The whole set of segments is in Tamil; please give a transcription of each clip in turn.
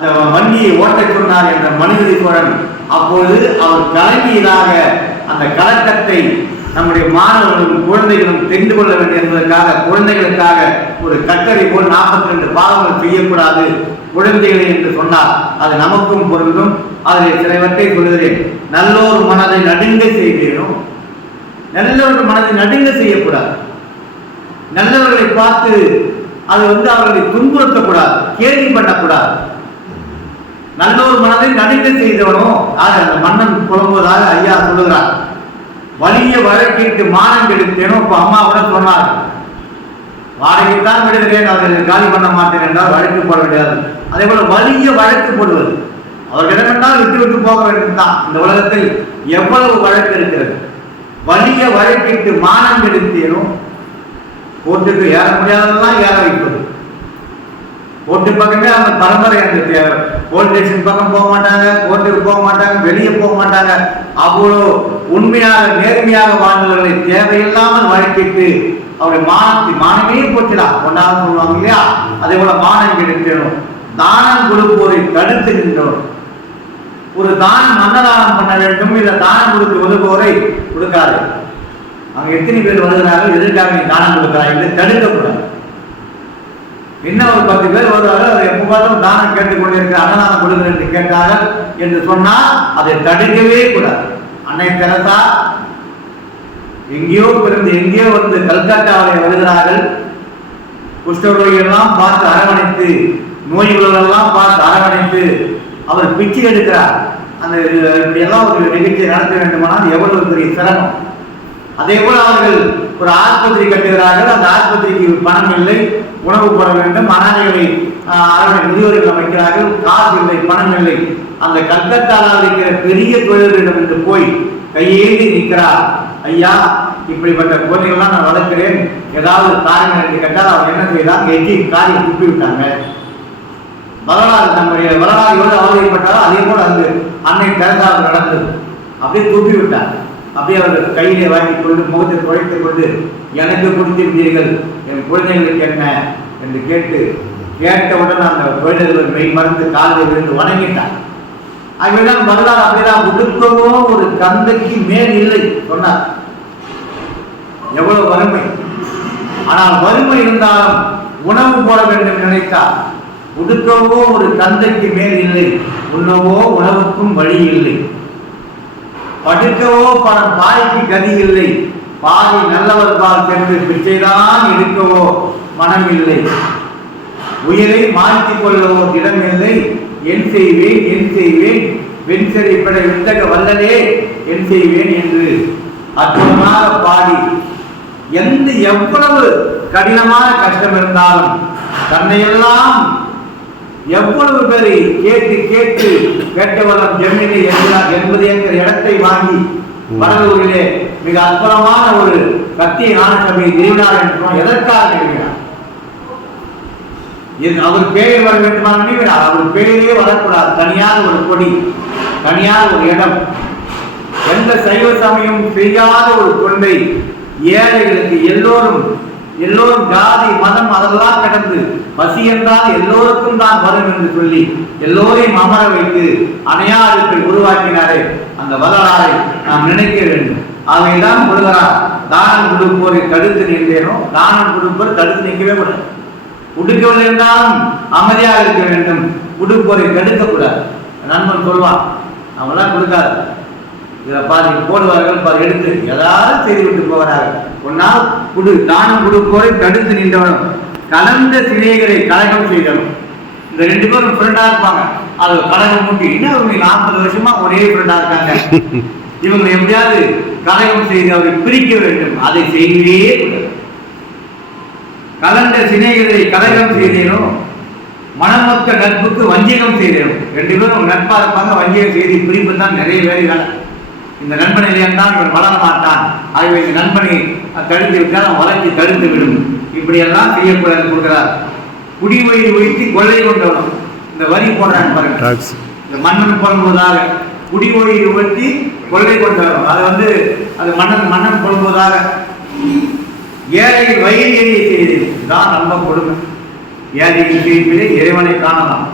அந்த வண்டியை ஓட்டச் சொன்னார் என்ற மனிதரி சோழன் அப்பொழுது அவர் தலைமையிலாக அந்த கலக்கத்தை நம்முடைய மாணவர்களும் குழந்தைகளும் தெரிந்து கொள்ள வேண்டும் என்பதற்காக குழந்தைகளுக்காக ஒரு கட்டளை போல் நாற்பத்தி ரெண்டு பாகங்கள் செய்யக்கூடாது குழந்தைகளை என்று சொன்னார். அது நமக்கும் பொருந்தும். அதில் சிலவற்றை சொல்கிறேன் நல்லோர் மனதை நடுங்க செய்தேனும் நல்லவர்கள் மனதை நடுங்க செய்யக்கூடாது. நல்லவர்களை பார்த்து அது வந்து அவர்களை துன்புறுத்தக்கூடாது கேள்வி பண்ணக்கூடாது நல்லோர் மனதை நடுங்க செய்தவனோ ஆக அந்த மன்னன் புலம்புவதாக ஐயா சொல்லுகிறார். வலிய வழக்கிட்டு மானம் கெடுத்தேனோ இப்ப அம்மா கூட சொன்னார். வாடகைத்தான் விடுகிறேன் அவர்கள் காலி பண்ண மாட்டேன் என்றால் வழக்கு போட முடியாது. அதே போல வலிய வழக்கு போடுவது. அவர்கள் என்றால் விட்டு விட்டு போக வேண்டும் தான். இந்த உலகத்தில் எவ்வளவு வழக்கு இருக்கிறது? வலிய வழக்கிட்டு மானம் கெடுத்தேனோ கோர்ட்டுக்கு ஏற முடியாததெல்லாம் ஏற வைப்பது. கோர்ட்டு பக்கமே அந்த பரம்பரை அந்த போலீஸ் ஸ்டேஷன் பக்கம் போக மாட்டாங்க கோர்ட்டுக்கு போக மாட்டாங்க வெளியே போக மாட்டாங்க. அவ்வளோ உண்மையாக நேர்மையாக வாழ்ந்தவர்களை தேவையில்லாமல் வழக்கிட்டு அவருடைய மானத்தை மானமே போச்சுடா. ஒன்றாவது சொல்லுவாங்க இல்லையா? அதே போல மானம் கிடைக்கணும் தானம் கொடுப்போரை தடுத்து நின்றோம் ஒரு தானம் அன்னதானம் பண்ண வேண்டும் இல்ல தானம் கொடுத்து உதவுவோரை கொடுக்காது. அவங்க எத்தனை பேர் வருகிறார்கள் எதற்காக நீ தானம் கொடுக்கிறாய்? என்று தடுக்கக்கூடாது. என்ன ஒரு பத்து பேர் வருவார்கள் அதை எப்ப தானம் கேட்டுக்கொண்டிருக்க அன்னதானம் கொடுங்கள் என்று கேட்டார்கள் என்று சொன்னால் அதை தடுக்கவே கூடாது. அன்னை தெரசா எங்கேயோ பிறந்து எங்கேயோ வந்து கல்கட்டாவை வருகிறார்கள். குஷ்டரோகியெல்லாம் பார்த்து அரவணைத்து நோய்களெல்லாம் பார்த்து அரவணைத்து அவர் பிச்சை எடுக்கிறார். அந்த இப்படியெல்லாம் ஒரு நிகழ்ச்சி நடத்த வேண்டுமானால் எவ்வளவு பெரிய சிரமம். அதே போல அவர்கள் ஒரு ஆஸ்பத்திரி கட்டுகிறார்கள். அந்த ஆஸ்பத்திரிக்கு பணம் இல்லை. உணவு போட வேண்டும். அனாதைகளை அரசு முதியோர்கள் அமைக்கிறார்கள். காசு இல்லை பணம் இல்லை. அந்த கல்கத்தாவில் இருக்கிற பெரிய தொழில்களிடம் என்று போய் கையேந்தி நிற்கிறார். ஐயா இப்படிப்பட்ட குழந்தைகள்லாம் நான் வளர்க்கிறேன். ஏதாவது காரியங்கள் என்று கேட்டால் அவர் என்ன செய்தார்? எட்டி காரியம் துப்பி விட்டாங்க வரலாறு நம்முடைய வரலாறு எவ்வளவு அவதிப்பட்டாலும் அதே போல அந்த அன்னை திறந்தால் நடந்தது. அப்படியே தூக்கி விட்டார் அப்படியே அவர்கள் கையிலே வாங்கி கொண்டு முகத்தை குழைத்து கொண்டு எனக்கு கொடுத்திருந்தீர்கள் என் குழந்தைகளுக்கு என்ன? என்று கேட்டு கேட்டவுடன் அந்த குழந்தைகள் மெய் மறந்து காலில் விழுந்து வணங்கிட்டார். ஆகவேதான் வரலாறு அப்படிதான் உடுக்கவோ ஒரு தந்தைக்கு மேல் இல்லை சொன்னார். எவ்வளவு வறுமை. ஆனால் வறுமை இருந்தாலும் உணவு போட வேண்டும் நினைத்தார். உடுக்கவோ ஒரு தந்தைக்கு மேல் இல்லை உண்ணவோ உணவுக்கும் வழி இல்லை. படுக்கவோ பணம் தாய்க்கு கதி இல்லை பாதி நல்லவர் பால் சென்று பிச்சைதான் எடுக்கவோ மனம் இல்லை உயிரை மாற்றிக் கொள்ளவோ இடம் இல்லை என் செய்வேன் என் செய்வேன். வெண்சரி பட வித்தக வல்லனே என் செய்வேன் என்று அற்புதமாக பாடி. எந்த எவ்வளவு கடினமான கஷ்டம் இருந்தாலும் தன்னையெல்லாம் எவ்வளவு பேரை கேட்டு கேட்டு கேட்டவளம் ஜெமினி என்கிறார் எண்பது ஏக்கர் இடத்தை வாங்கி வடலூரிலே மிக அற்புதமான ஒரு கத்திய நாணசபை நிறுவினார் என்று எதற்காக நிறுவினார் அவர் பெயர் வர வேண்டுமா அவர் பெயரே வரக்கூடாது. தனியாக ஒரு கொடி தனியாக ஒரு இடம். எந்த சைவ சமயம் செய்யாத ஒரு தொண்டை ஏழைகளுக்கு எல்லோரும் எல்லோரும் ஜாதி மதம் அதெல்லாம் கடந்து பசி என்றால் எல்லோருக்கும் தான் வரும் என்று சொல்லி எல்லோரையும் அமர வைத்து அணையாருக்கு உருவாக்கினாரே அந்த வரலாறை நாம் நினைக்க வேண்டும். அவைதான் முருகரார் தானம் கொடுப்போரை தடுத்து நின்றேனோ தானம் கொடுப்போர் தடுத்து நிற்கவே கூடாது. உடுக்கவில்லை என்றாலும் அமைதியாக இருக்க வேண்டும். உடுப்போரை தடுக்கக்கூடாது. நண்பன் சொல்வான் அவெல்லாம் கொடுக்காது. இதில் பாதி போடுவார்கள் பாதி எடுத்து. ஏதாவது செய்து விட்டு போகிறார்கள் ஒன்னால் குடு தானம் கொடுப்போரை தடுத்து நின்றவனும் கலந்த சிலைகளை கலகம் செய்தவனும். இந்த ரெண்டு பேரும் ஃப்ரெண்டா இருப்பாங்க. அது கலகம் மூட்டி. இன்னும் அவங்க நாற்பது வருஷமா ஒரே ஃப்ரெண்டா இருக்காங்க? இவங்க எப்படியாவது கலகம் செய்து அவரை பிரிக்க வேண்டும். அதை செய்யவே கலந்த சினைகளை கலகம் செய்தேனும் மனமொத்த நட்புக்கு வஞ்சகம் செய்தேனும். ரெண்டு பேரும் நட்பா இருப்பாங்க வஞ்சகம் செய்து பிரிப்பு தான் நிறைய வேலைகள். இந்த நண்பன் இல்லையென்றால் இவன் வளர மாட்டான். ஆகவே இந்த நண்பனை தடுத்து விட்டால் அவன் வளர்ச்சி தடுத்து விடும். இப்படியெல்லாம் செய்யக்கூடாது கொடுக்கிறார் குடிவழி வைத்து கொள்ளை கொண்டவனும் இந்த வரி போடுறான் பாருங்க. இந்த மன்னன் புலம்புவதாக. குடிமொழி உயர்த்தி கொள்ளை கொண்டாடும் அது வந்து அது மன்னன் மன்னன் புலம்புவதாக. ஏழை வயிறு எரிய செய்தி தான் ரொம்ப கொடுமை. ஏழையின் செய்தியிலே இறைவனை காணலாம்.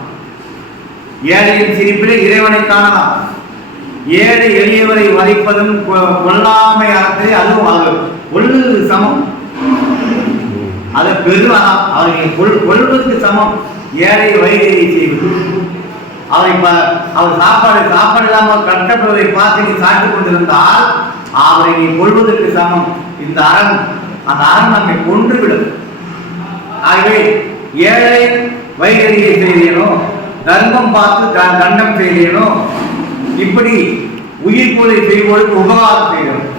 ஏழையின் சிரிப்பிலே இறைவனை காணலாம். ஏழை எளியவரை வதைப்பதும் கொ- கொல்லாமை அறத்திலே அதுவும் அது கொள்ளு சமம். அதை பெருவரம் அவரை கொள் கொள்வதற்கு சமம். ஏழை வயிறை செய்வது. அவரை ப- அவர் சாப்பாடு சாப்பாடு இல்லாமல் கட்டப்படுவதை பார்த்து நீ சாட்டிக் கொண்டிருந்தால் அவரை நீ கொள்வதற்கு சமம். இந்த அறம் அந்த அறம் நம்மை கொன்றுவிடும். ஆகவே ஏழை வைகரியை செய்தேனோ தர்மம் பார்த்து தண்டம் செய்தேனோ இப்படி உயிர் கொலை செய்வோருக்கு உபகாரம் செய்யணும்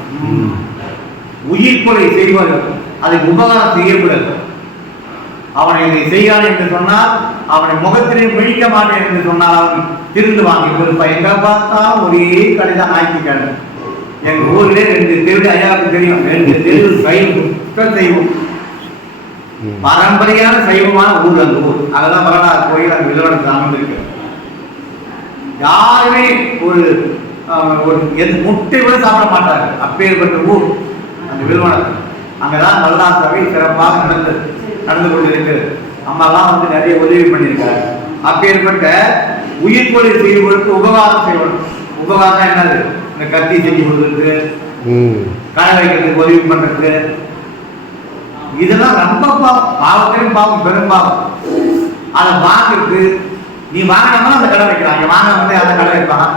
உயிர் கொலை செய்வார்கள் அதுக்கு உபகாரம் செய்யக்கூடாது. அவனை இதை செய்யான் என்று சொன்னால் அவனை முகத்திலே விழிக்க மாட்டேன் என்று சொன்னால் அவன் திருந்து வாங்கி கொடுப்பான். எங்க பார்த்தாலும் ஒரே கடைதான் ஆக்கி கடை எங்க ஊர்ல ரெண்டு தெரு ஐயாவுக்கு தெரியும். ரெண்டு தெரு சைவம் சுத்த சைவம் பரம்பரையான சைவமான ஊர் அந்த ஊர். அங்கதான் வரலாறு கோயில் அங்க வில்லவனத்தில் அமர்ந்திருக்கு யாருமே ஒரு ஒரு எது முட்டை கூட சாப்பிட மாட்டாங்க. அப்பேற்பட்ட ஊர் அந்த வில்வனத்தில் அங்கதான் வரலாறு சபை சிறப்பாக நடந்தது நடந்து கொண்டிருக்கிறது. அம்மாலாம் வந்து நிறைய உதவி பண்ணியிருக்காங்க. அப்பேற்பட்ட உயிர் கொலை செய்வதற்கு உபகாரம் செய்யணும் உபகாரம் என்னது? இந்த கத்தி செஞ்சு கொடுக்குறது கடை வைக்கிறதுக்கு உதவி பண்றது. இதெல்லாம் ரொம்ப பாவம் பாவத்திலும் பாவம் பெரும் பாவம். அதை வாங்குறது நீ வாங்கினோம்னா அந்த கடை வைக்கிறான் இங்க வாங்க வந்து அந்த கடை வைப்பான்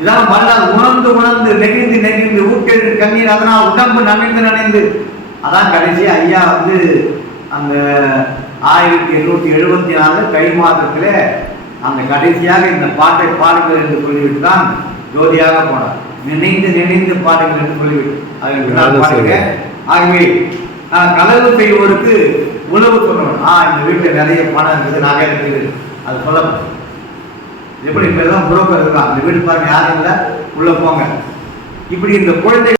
இதெல்லாம் வரலாறு உணர்ந்து உணர்ந்து நெகிழ்ந்து நெகிழ்ந்து ஊட்டெழுந்து கண்ணீர். அதனால் உடம்பு நனைந்து நனைந்து. அதான் கடைசி ஐயா வந்து அந்த ஆயிரத்தி எண்ணூத்தி எழுபத்தி நாலு தை மாதத்துல அந்த கடைசியாக இந்த பாட்டை பாடுங்கள் என்று சொல்லிவிட்டு தான் ஜோதியாக போனார். நினைந்து நினைந்து பாடுங்கள் என்று சொல்லிவிட்டு. பாருங்க சொல்றேன். ஆகவே களவு செய்வோருக்கு உழவு சொல்லணும் ஆ இந்த வீட்டுல நிறைய பணம் இருக்குது. நகை இருக்குது அது சொல்லப்படும் எப்படி இப்ப எல்லாம் புரோக்கர் இருக்கான் அந்த வீடு பாருங்க யாரும் இல்லை. உள்ள போங்க. இப்படி இந்த குழந்தை